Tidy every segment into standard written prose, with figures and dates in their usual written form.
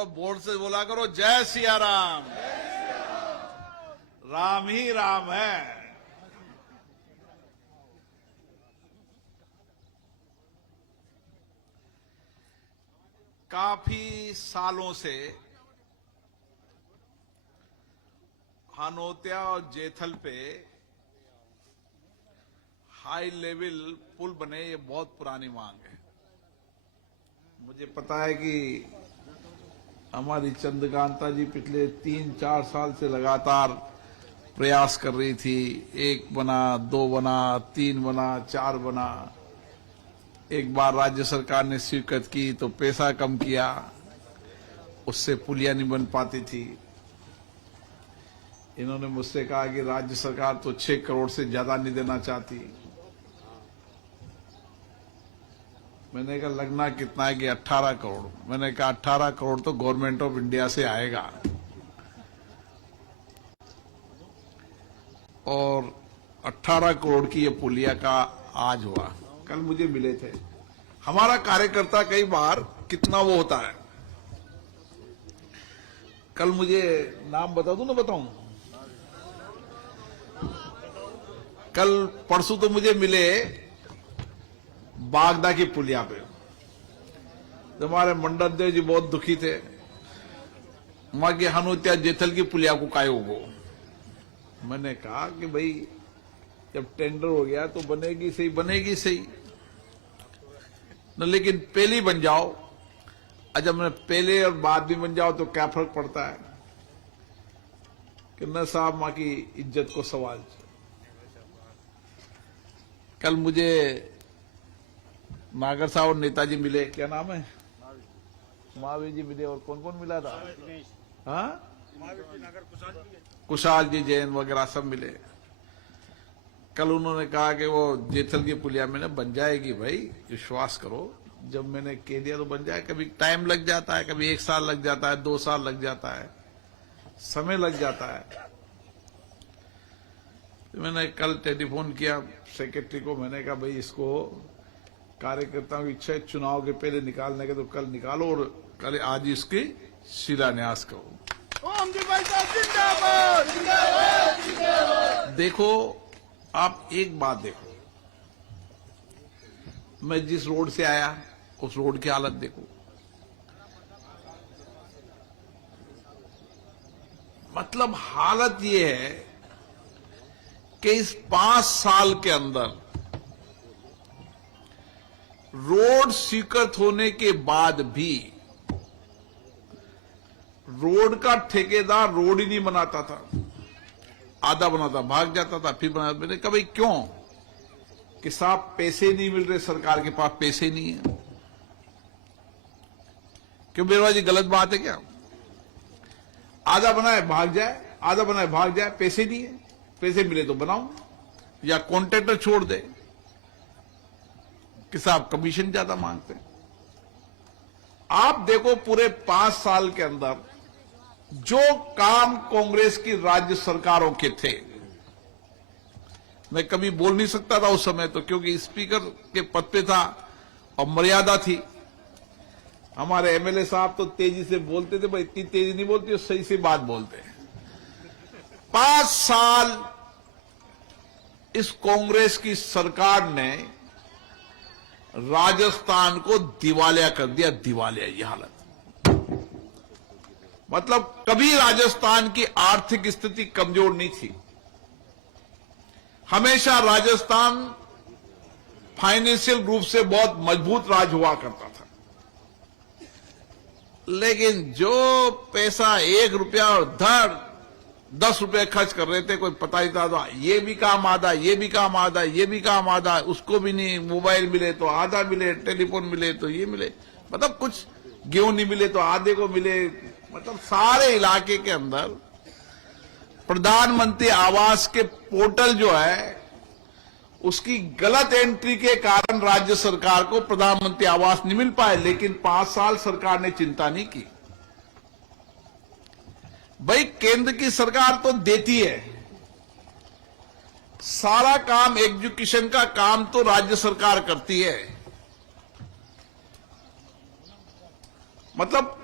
थोड़ा बोल से बोला करो, जय सिया राम। राम ही राम है। काफी सालों से हनोतिया और जेथल पे हाई लेवल पुल बने, ये बहुत पुरानी मांग है। मुझे पता है कि हमारी चंद्रकांता जी पिछले 3-4 साल से लगातार प्रयास कर रही थी। 1 बना, 2 बना, 3 बना, 4 बना। एक बार राज्य सरकार ने स्वीकृत की तो पैसा कम किया, उससे पुलिया नहीं बन पाती थी। इन्होंने मुझसे कहा कि राज्य सरकार तो 6 करोड़ से ज्यादा नहीं देना चाहती। मैंने कहा लगना कितना है कि 18 करोड़। मैंने कहा 18 करोड़ तो गवर्नमेंट ऑफ इंडिया से आएगा। और 18 करोड़ की ये पुलिया का आज हुआ। कल मुझे मिले थे। हमारा कार्यकर्ता कई बार कितना वो होता है। कल मुझे नाम बता दूं ना, बताऊं? कल परसों तो मुझे मिले बागदा की पुलिया पे। तो हमारे मंडल देव जी बहुत दुखी थे। वहां की हनोतिया जेथल की पुलिया को काय होगो। मैंने कहा कि भाई जब टेंडर हो गया तो बनेगी सही, बनेगी सही न, लेकिन पहले बन जाओ। और जब मैं पहले और बाद में बन जाओ तो क्या फर्क पड़ता है कि न साहब मां की इज्जत को सवाल। कल मुझे नागर साहब और नेताजी मिले। क्या नाम है? महावीर जी मिले। और कौन कौन मिला था? हाँ, कुशाल जी जैन वगैरह सब मिले। कल उन्होंने कहा कि वो जेथल की पुलिया में ना बन जाएगी। भाई विश्वास करो, जब मैंने कह दिया तो बन जाए। कभी टाइम लग जाता है, कभी 1 साल लग जाता है, 2 साल लग जाता है, समय लग जाता है। तो मैंने कल टेलीफोन किया सेक्रेटरी को। मैंने कहा भाई इसको कार्यकर्ताओं की इच्छा है चुनाव के पहले निकालने के, तो कल निकालो और कल आज इसकी शिलान्यास करो। देखो, आप एक बात देखो, मैं जिस रोड से आया उस रोड की हालत देखो। मतलब हालत ये है कि इस 5 साल के अंदर रोड स्वीकृत होने के बाद भी रोड का ठेकेदार रोड ही नहीं बनाता था। आधा बनाता, भाग जाता था, फिर बनाता। मैंने कहा भाई क्यों? कि साहब पैसे नहीं मिल रहे, सरकार के पास पैसे नहीं है। क्यों मेरे जी, गलत बात है क्या? आधा बनाए भाग जाए, आधा बनाए भाग जाए, पैसे नहीं है। पैसे मिले तो बनाओ, या कॉन्ट्रैक्टर छोड़ दे कि साहब कमीशन ज्यादा मांगते हैं। आप देखो पूरे 5 साल के अंदर जो काम कांग्रेस की राज्य सरकारों के थे, मैं कभी बोल नहीं सकता था उस समय तो, क्योंकि स्पीकर के पद पे था और मर्यादा थी। हमारे एमएलए साहब तो तेजी से बोलते थे, भाई इतनी तेजी नहीं बोलती, सही से बात बोलते। 5 साल इस कांग्रेस की सरकार ने राजस्थान को दिवालिया कर दिया। दिवालिया ये हालत। मतलब कभी राजस्थान की आर्थिक स्थिति कमजोर नहीं थी। हमेशा राजस्थान फाइनेंशियल रूप से बहुत मजबूत राज्य हुआ करता था। लेकिन जो पैसा 1 रुपया और धड़ 10 रुपए खर्च कर रहे थे, कोई पता ही था। ये भी काम आधा, ये भी काम आधा, ये भी काम आधा, उसको भी नहीं। मोबाइल मिले तो आधा मिले, टेलीफोन मिले तो ये मिले, मतलब कुछ गेहूं नहीं मिले तो आधे को मिले। मतलब सारे इलाके के अंदर प्रधानमंत्री आवास के पोर्टल जो है उसकी गलत एंट्री के कारण राज्य सरकार को प्रधानमंत्री आवास नहीं मिल पाए। लेकिन 5 साल सरकार ने चिंता नहीं की। भाई केंद्र की सरकार तो देती है, सारा काम एजुकेशन का काम तो राज्य सरकार करती है। मतलब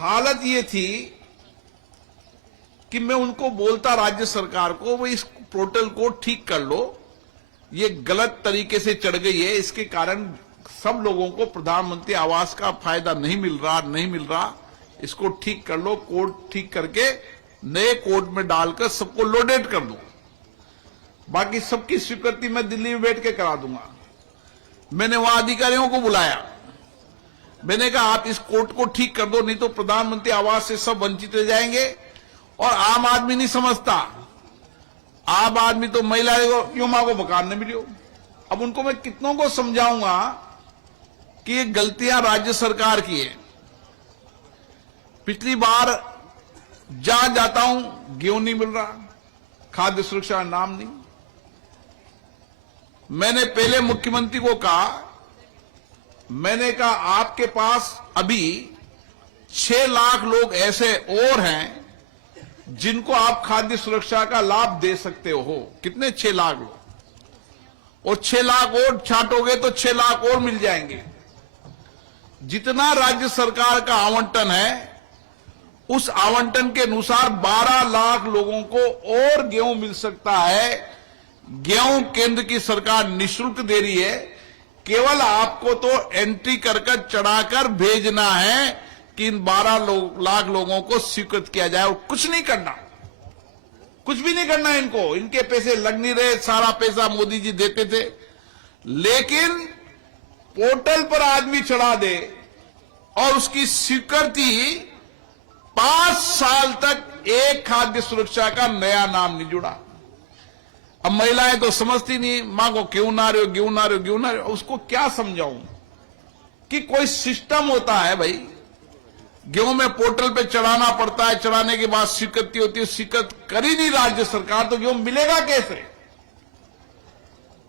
हालत ये थी कि मैं उनको बोलता राज्य सरकार को, वो इस पोर्टल को ठीक कर लो, ये गलत तरीके से चढ़ गई है, इसके कारण सब लोगों को प्रधानमंत्री आवास का फायदा नहीं मिल रहा, इसको ठीक कर लो, कोड ठीक करके नए कोड में डालकर सबको लोडेड कर दो, बाकी सबकी स्वीकृति मैं दिल्ली में बैठ के करा दूंगा। मैंने वहां अधिकारियों को बुलाया, मैंने कहा आप इस कोड को ठीक कर दो, नहीं तो प्रधानमंत्री आवास से सब वंचित रह जाएंगे। और आम आदमी नहीं समझता, आम आदमी तो महिला युवा को मकान नहीं मिलियो। अब उनको मैं कितनों को समझाऊंगा कि ये गलतियां राज्य सरकार की है। पिछली बार जहां जाता हूं गेहूं नहीं मिल रहा, खाद्य सुरक्षा का नाम नहीं। मैंने पहले मुख्यमंत्री को कहा, मैंने कहा आपके पास अभी 6 लाख लोग ऐसे और हैं जिनको आप खाद्य सुरक्षा का लाभ दे सकते हो। कितने? 6 लाख लोग, और 6 लाख और छांटोगे तो 6 लाख और मिल जाएंगे। जितना राज्य सरकार का आवंटन है उस आवंटन के अनुसार 12 लाख लोगों को और गेहूं मिल सकता है। गेहूं केंद्र की सरकार निःशुल्क दे रही है, केवल आपको तो एंट्री कर चढ़ाकर भेजना है कि इन 12 लाख लोगों को स्वीकृत किया जाए, और कुछ नहीं करना, कुछ भी नहीं करना इनको। इनके पैसे लग नहीं रहे, सारा पैसा मोदी जी देते थे। लेकिन पोर्टल पर आदमी चढ़ा दे और उसकी स्वीकृति 5 साल तक एक खाद्य सुरक्षा का नया नाम नहीं जुड़ा। अब महिलाएं तो समझती नहीं, मां को क्यों ना रहे हो, क्यों ना रहे हो, क्यों ना रहे हो। उसको क्या समझाऊं कि कोई सिस्टम होता है भाई, गेहूं में पोर्टल पे चढ़ाना पड़ता है, चढ़ाने के बाद स्वीकृति होती है, स्वीकृत करी नहीं राज्य सरकार तो गेहूं मिलेगा कैसे?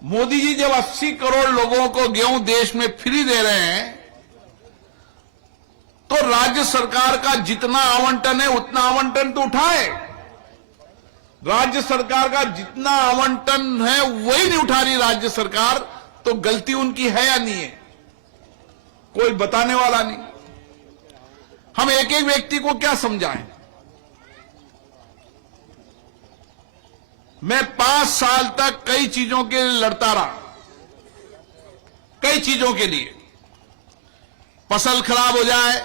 मोदी जी जब 80 करोड़ लोगों को गेहूं देश में फ्री दे रहे हैं तो राज्य सरकार का जितना आवंटन है उतना आवंटन तो उठाए। राज्य सरकार का जितना आवंटन है वही नहीं उठा रही राज्य सरकार, तो गलती उनकी है या नहीं है? कोई बताने वाला नहीं। हम एक एक व्यक्ति को क्या समझाएं? मैं 5 साल तक कई चीजों के लिए लड़ता रहा, कई चीजों के लिए। फसल खराब हो जाए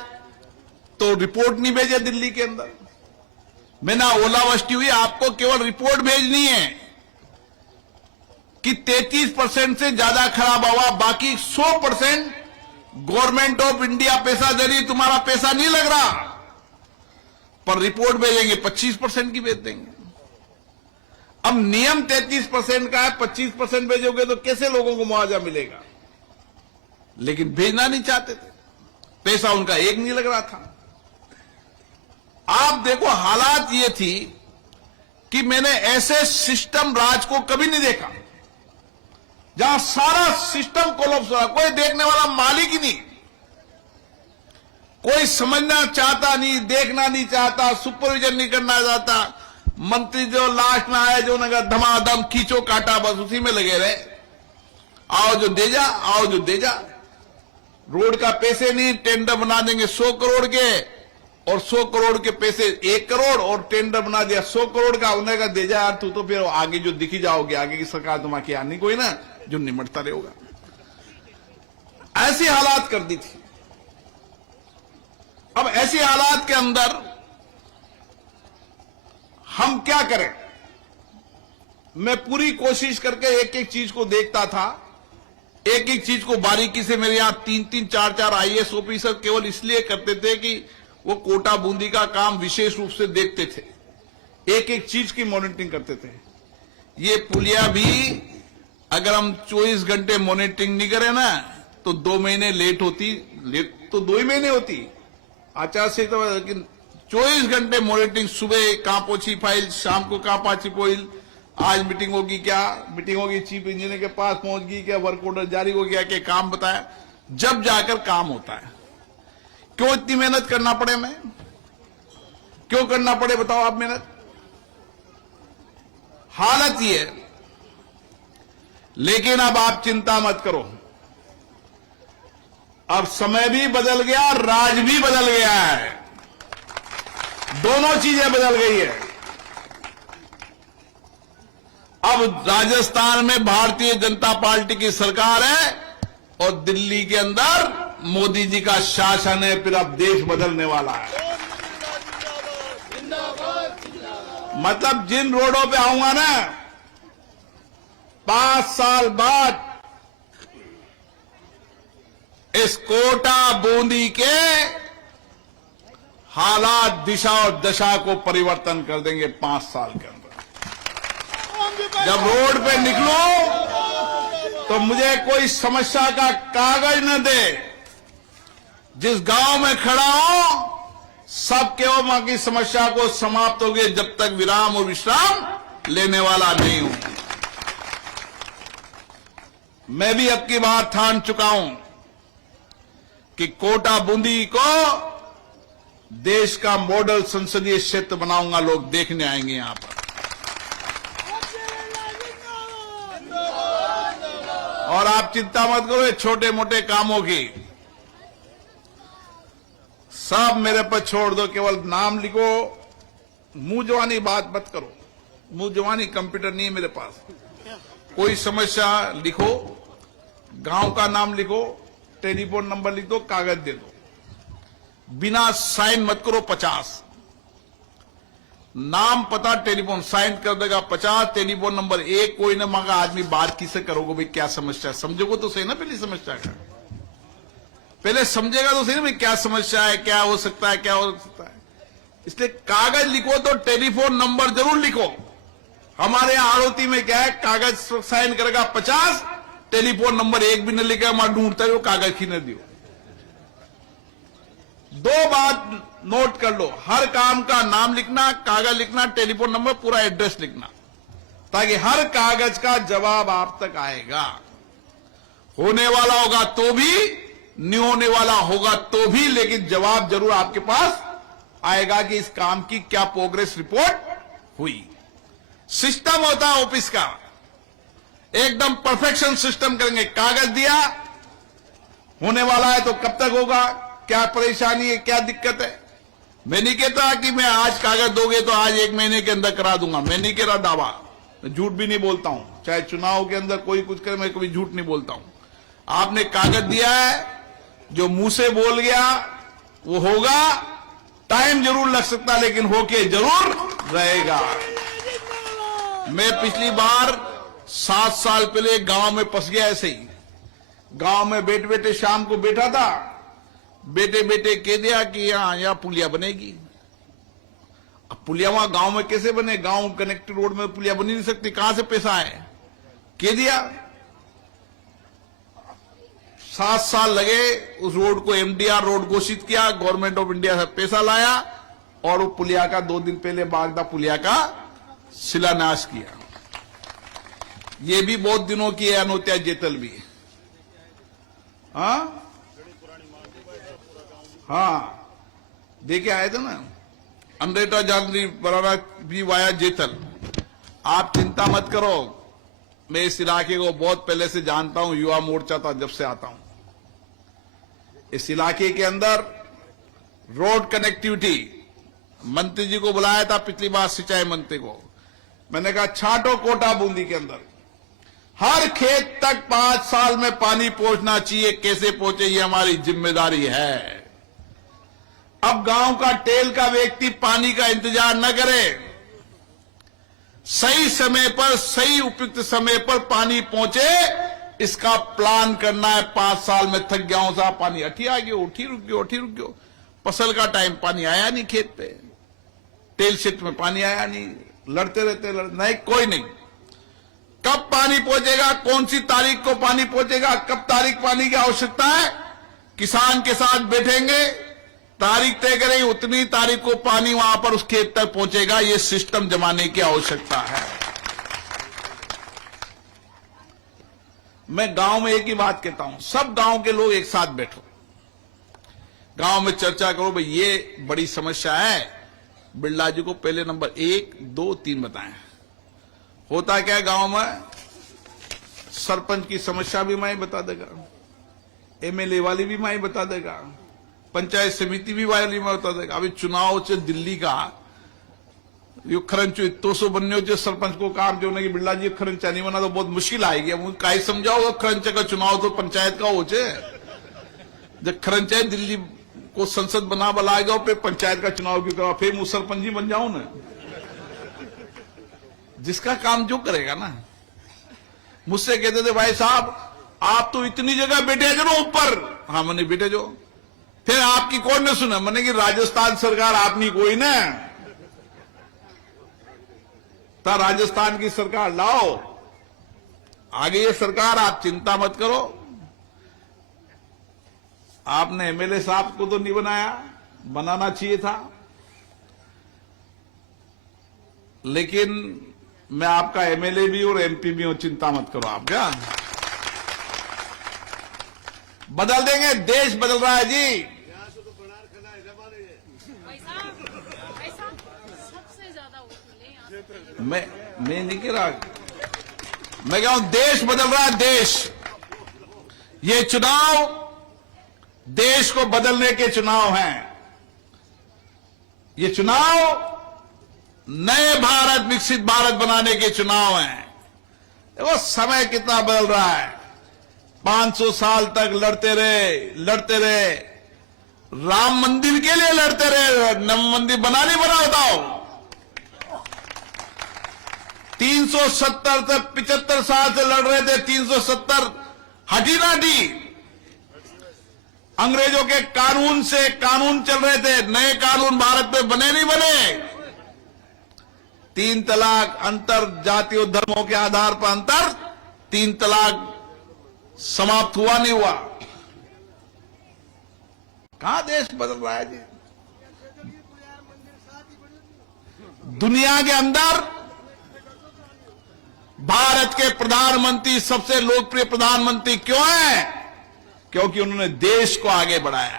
तो रिपोर्ट नहीं भेजे दिल्ली के अंदर। मैं ना ओलावृष्टि हुई, आपको केवल रिपोर्ट भेजनी है कि 33% से ज्यादा खराब हुआ, बाकी 100% गवर्नमेंट ऑफ इंडिया पैसा दे रही, तुम्हारा पैसा नहीं लग रहा। पर रिपोर्ट भेजेंगे 25% की भेज देंगे। अब नियम 33% का है, 25% भेजोगे तो कैसे लोगों को मुआवजा मिलेगा? लेकिन भेजना नहीं चाहते थे, पैसा उनका एक नहीं लग रहा था। आप देखो, हालात ये थी कि मैंने ऐसे सिस्टम राज को कभी नहीं देखा जहां सारा सिस्टम कोलैप्स हो रहा, कोई देखने वाला मालिक ही नहीं, कोई समझना चाहता नहीं, देखना नहीं चाहता, सुपरविजन नहीं करना चाहता। मंत्री जो लास्ट में आए, जो नगर धमाधम खींचो काटा, बस उसी में लगे रहे। आओ जो दे जा, आओ जो दे जा। रोड का पैसे नहीं, टेंडर बना देंगे 100 करोड़ के, और 100 करोड़ के पैसे 1 करोड़, और टेंडर बना दिया 100 करोड़ का। उन्हें का दे जा यार, तू तो फिर आगे जो दिखी जाओगे, आगे की सरकार तुम्हारी आनी कोई ना, जो निमटता रहेगा। ऐसी हालात कर दी थी। अब ऐसी हालात के अंदर हम क्या करें? मैं पूरी कोशिश करके एक एक चीज को देखता था, एक एक चीज को बारीकी से। मेरे यहां 3-3, 4-4 IAS ऑफिसर केवल इसलिए करते थे कि वो कोटा बूंदी का काम विशेष रूप से देखते थे, एक एक चीज की मॉनिटरिंग करते थे। ये पुलिया भी अगर हम 24 घंटे मॉनिटरिंग नहीं करें ना तो 2 महीने लेट होती, लेट तो 2 ही महीने होती आचार संहिता, लेकिन 24 घंटे मॉनिटरिंग। सुबह कहां पहुंची फाइल, शाम को कहां पहुंची फाइल, आज मीटिंग होगी क्या, मीटिंग होगी चीफ इंजीनियर के पास पहुंच गई क्या, वर्क ऑर्डर जारी हो गया, क्या काम बताया, जब जाकर काम होता है। क्यों इतनी मेहनत करना पड़े? मैं क्यों करना पड़े बताओ आप मेहनत? हालत ही है। लेकिन अब आप चिंता मत करो, अब समय भी बदल गया, राज भी बदल गया है। दोनों चीजें बदल गई है। अब राजस्थान में भारतीय जनता पार्टी की सरकार है और दिल्ली के अंदर मोदी जी का शासन है। फिर अब देश बदलने वाला है। मतलब जिन रोडों पे आऊंगा ना, 5 साल बाद इस कोटा बूंदी के हालात, दिशा और दशा को परिवर्तन कर देंगे 5 साल के अंदर। जब रोड पे निकलूं तो मुझे कोई समस्या का कागज न दे। जिस गांव में खड़ा हूं सबके वहां की समस्या को समाप्त हो गई जब तक विराम और विश्राम लेने वाला नहीं हूं। मैं भी अब की बार ठान चुका हूं कि कोटा बूंदी को देश का मॉडल संसदीय क्षेत्र बनाऊंगा। लोग देखने आएंगे यहां पर। और आप चिंता मत करो, छोटे मोटे कामों की सब मेरे पर छोड़ दो। केवल नाम लिखो, मुंह जवानी बात मत करो। मुंह जवानी कंप्यूटर नहीं है मेरे पास। कोई समस्या लिखो, गांव का नाम लिखो, टेलीफोन नंबर लिख दो, कागज दे दो। बिना साइन मत करो। 50 नाम, पता, टेलीफोन, साइन कर देगा 50। टेलीफोन नंबर 1 कोई ना मांगा। आदमी बात किससे करोगे भाई? क्या समस्या है समझोगे तो सही ना। पहले समस्या का पहले समझेगा तो सही ना भाई, क्या समस्या है, क्या हो सकता है, क्या हो सकता है। इसलिए कागज लिखो तो टेलीफोन नंबर जरूर लिखो। हमारे यहां आड़ोती में क्या है, कागज साइन करेगा 50, टेलीफोन नंबर 1 भी न लिखेगा। मैं ढूंढता हो कागज की न दियो। 2 बात नोट कर लो, हर काम का नाम लिखना, कागज लिखना, टेलीफोन नंबर, पूरा एड्रेस लिखना, ताकि हर कागज का जवाब आप तक आएगा। होने वाला होगा तो भी, नहीं होने वाला होगा तो भी, लेकिन जवाब जरूर आपके पास आएगा कि इस काम की क्या प्रोग्रेस रिपोर्ट हुई। सिस्टम होता है ऑफिस का, एकदम परफेक्शन सिस्टम करेंगे। कागज दिया, होने वाला है तो कब तक होगा, क्या परेशानी है, क्या दिक्कत है। मैं नहीं कहता कि मैं आज कागज दोगे तो आज 1 महीने के अंदर करा दूंगा। मैं नहीं कह रहा दावा, मैं झूठ भी नहीं बोलता हूं। चाहे चुनाव के अंदर कोई कुछ करे, मैं कभी झूठ नहीं बोलता हूं। आपने कागज दिया है, जो मुंह से बोल गया वो होगा। टाइम जरूर लग सकता है लेकिन होके जरूर रहेगा। मैं पिछली बार 7 साल पहले गांव में फंस गया ऐसे ही। गांव में बैठे बैठे शाम को बैठा था, बेटे बेटे कह दिया कि यहां पुलिया बनेगी। अब पुलिया वहां गांव में कैसे बने? गांव कनेक्टेड रोड में पुलिया बनी नहीं सकती, कहां से पैसा आए? कह दिया। 7 साल लगे उस रोड को एमडीआर रोड घोषित किया, गवर्नमेंट ऑफ इंडिया से पैसा लाया और वो पुलिया का 2 दिन पहले बागदा पुलिया का शिलान्यास किया। ये भी बहुत दिनों की है, अनोत्या जेतल भी। हाँ, देखे आए थे ना, अमरेटा जानवी बराना भी वाया जेतल। आप चिंता मत करो, मैं इस इलाके को बहुत पहले से जानता हूं। युवा मोर्चा था जब से आता हूं। इस इलाके के अंदर रोड कनेक्टिविटी, मंत्री जी को बुलाया था पिछली बार, सिंचाई मंत्री को। मैंने कहा छाटो कोटा बूंदी के अंदर हर खेत तक 5 साल में पानी पहुंचना चाहिए। कैसे पहुंचे ये हमारी जिम्मेदारी है। अब गांव का टेल का व्यक्ति पानी का इंतजार न करे, सही समय पर, सही उपयुक्त समय पर पानी पहुंचे, इसका प्लान करना है। 5 साल में थक गया हूं साहब, पानी अठी आ गयो, उठी रुक गयो, उठी रुक गयो। फसल का टाइम पानी आया नहीं खेत पे, टेल क्षेत्र में पानी आया नहीं, लड़ते रहते नहीं, कोई नहीं। कब पानी पहुंचेगा, कौन सी तारीख को पानी पहुंचेगा, कब तारीख पानी की आवश्यकता है, किसान के साथ बैठेंगे, तारीख तय करेंगे, उतनी तारीख को पानी वहां पर उस खेत तक पहुंचेगा। ये सिस्टम जमाने की आवश्यकता है। मैं गांव में एक ही बात कहता हूं, सब गांव के लोग एक साथ बैठो, गांव में चर्चा करो। भाई ये बड़ी समस्या है, बिरला जी को पहले नंबर 1, 2, 3 बताएं। होता क्या है गांव में, सरपंच की समस्या भी मैं बता देगा, एमएलए वाली भी मैं बता देगा, पंचायत समिति भी वायली में होता था। अभी चुनाव से दिल्ली का यो खरंचो इतो सो बन्यो जो सरपंच को काम जो कि बिरला जी खरंचा नहीं बना तो बहुत मुश्किल आएगी। अब काई समझाओ खरंचा का चुनाव तो पंचायत का हो जब खरंचा दिल्ली को संसद बना बनाएगा फिर पंचायत का चुनाव क्यों करा, फिर मुझ सरपंच ही बन जाऊं ना। जिसका काम जो करेगा ना। मुझसे कहते थे भाई साहब आप तो इतनी जगह बैठे जो ऊपर। हाँ मैंने बैठे जो, फिर आपकी कौन ने सुना? मैंने कि राजस्थान सरकार आपनी कोई ना, तो राजस्थान की सरकार लाओ आगे। ये सरकार आप चिंता मत करो। आपने एमएलए साहब को तो नहीं बनाया, बनाना चाहिए था, लेकिन मैं आपका एमएलए भी और एमपी भी हूं, चिंता मत करो आप। क्या बदल देंगे, देश बदल रहा है जी। मैं नहीं कह रहा, मैं कह रहा हूं देश बदल रहा है। देश, ये चुनाव देश को बदलने के चुनाव हैं। ये चुनाव नए भारत, विकसित भारत बनाने के चुनाव हैं। देखो समय कितना बदल रहा है। 500 साल तक लड़ते रहे, राम मंदिर के लिए लड़ते रहे, नव मंदिर बना नहीं बना बताओ। 370 से 75 साल से लड़ रहे थे, 370 हटी ना हटी। अंग्रेजों के कानून से कानून चल रहे थे, नए कानून भारत में बने नहीं बने। 3 तलाक, अंतर जातियों धर्मों के आधार पर अंतर, 3 तलाक समाप्त हुआ नहीं हुआ। कहां देश बदल रहा है जी। दुनिया के अंदर भारत के प्रधानमंत्री सबसे लोकप्रिय प्रधानमंत्री क्यों हैं? क्योंकि उन्होंने देश को आगे बढ़ाया,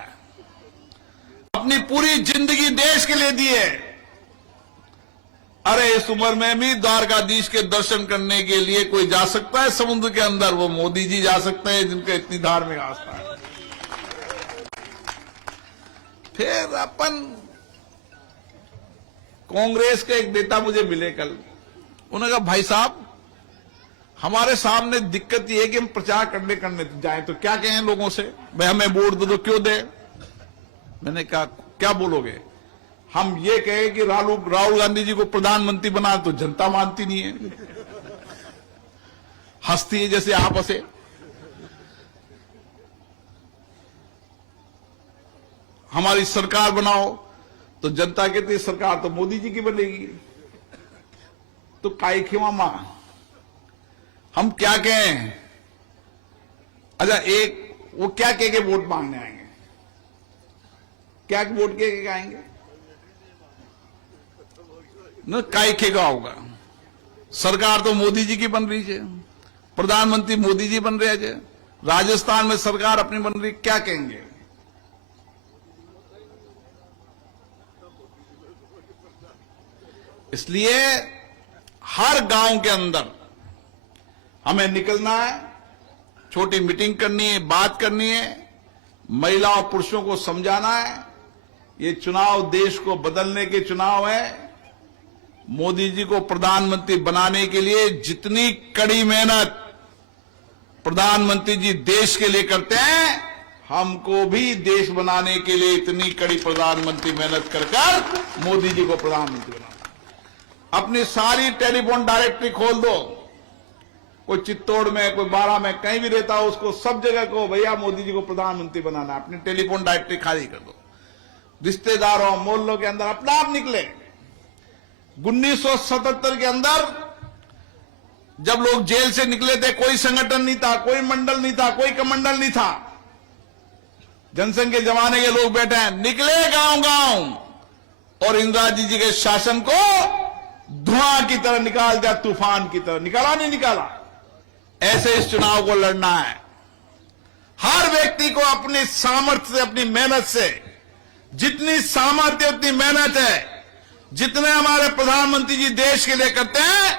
अपनी पूरी जिंदगी देश के लिए दी है। अरे इस उम्र में भी द्वारकाधीश के दर्शन करने के लिए कोई जा सकता है समुद्र के अंदर? वो मोदी जी जा सकते हैं जिनका इतनी धार्मिक आस्था है। फिर अपन कांग्रेस के एक नेता मुझे मिले कल, उन्होंने कहा भाई साहब हमारे सामने दिक्कत ये है कि हम प्रचार करने जाएं तो क्या कहें लोगों से, भाई हमें वोट दो तो क्यों दे। मैंने कहा क्या बोलोगे? हम ये कहें कि राहुल गांधी जी को प्रधानमंत्री बना तो जनता मानती नहीं है, हंसती है जैसे आप हंसे। हमारी सरकार बनाओ तो जनता कहती है सरकार तो मोदी जी की बनेगी। तो काई खिमामा हम क्या कहें? अच्छा एक वो क्या कह के वोट मांगने आएंगे? क्या वोट कह के आएंगे न? काय खेगा होगा। सरकार तो मोदी जी की बन रही है, प्रधानमंत्री मोदी जी बन रहे हैं, राजस्थान में सरकार अपनी बन रही, क्या कहेंगे? इसलिए हर गांव के अंदर हमें निकलना है, छोटी मीटिंग करनी है, बात करनी है, महिला और पुरुषों को समझाना है। ये चुनाव देश को बदलने के चुनाव है। मोदी जी को प्रधानमंत्री बनाने के लिए जितनी कड़ी मेहनत प्रधानमंत्री जी देश के लिए करते हैं, हमको भी देश बनाने के लिए इतनी कड़ी प्रधानमंत्री मेहनत कर मोदी जी को प्रधानमंत्री बनाना। अपनी सारी टेलीफोन डायरेक्टरी खोल दो, कोई चित्तौड़ में, कोई बारा में, कहीं भी रहता हो उसको सब जगह को भैया मोदी जी को प्रधानमंत्री बनाना है। अपनी टेलीफोन डायरेक्टरी खाली कर दो। रिश्तेदारों मोहल्लों के अंदर अपना आप निकले। 1977 के अंदर जब लोग जेल से निकले थे, कोई संगठन नहीं था, कोई मंडल नहीं था, कोई कमंडल नहीं था, जनसंघ के जमाने के लोग बैठे हैं, निकले गांव गांव और इंदिरा जी के शासन को धुआं की तरह निकाल दिया, तूफान की तरह निकाला। नहीं निकाला? ऐसे इस चुनाव को लड़ना है। हर व्यक्ति को अपनी सामर्थ्य से, अपनी मेहनत से, जितनी सामर्थ्य उतनी मेहनत है, जितने हमारे प्रधानमंत्री जी देश के लिए करते हैं,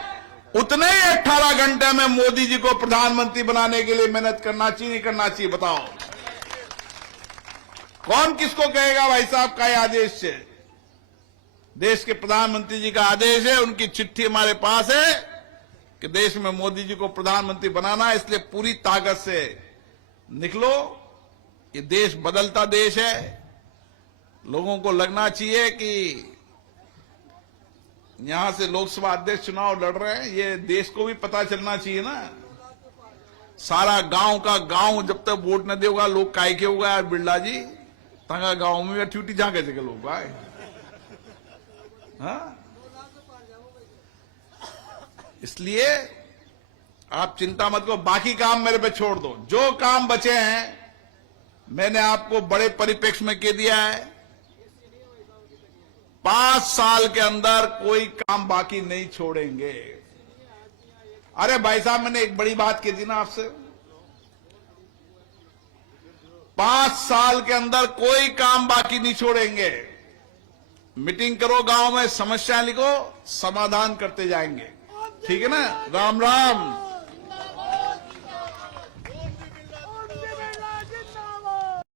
उतने ही 18 घंटे में मोदी जी को प्रधानमंत्री बनाने के लिए मेहनत करना चाहिए, नहीं करना चाहिए? बताओ। कौन किसको कहेगा भाई साहब का आदेश से? देश के प्रधानमंत्री जी का आदेश है, उनकी चिट्ठी हमारे पास है कि देश में मोदी जी को प्रधानमंत्री बनाना है, इसलिए पूरी ताकत से निकलो। ये देश बदलता देश है। लोगों को लगना चाहिए कि यहां से लोकसभा अध्यक्ष चुनाव लड़ रहे हैं, ये देश को भी पता चलना चाहिए ना। सारा गांव का गांव जब तक वोट न देगा लोग काय के होगा यार बिरला जी, तंगा गांव में ट्यूटी झाके थे लोग आए। हाँ? इसलिए आप चिंता मत करो, बाकी काम मेरे पे छोड़ दो। जो काम बचे हैं मैंने आपको बड़े परिप्रेक्ष्य में कह दिया है। 5 साल के अंदर कोई काम बाकी नहीं छोड़ेंगे। अरे भाई साहब, मैंने एक बड़ी बात कही थी ना आपसे, 5 साल के अंदर कोई काम बाकी नहीं छोड़ेंगे। मीटिंग करो गांव में, समस्या लिखो, समाधान करते जाएंगे। ठीक है ना? राम राम।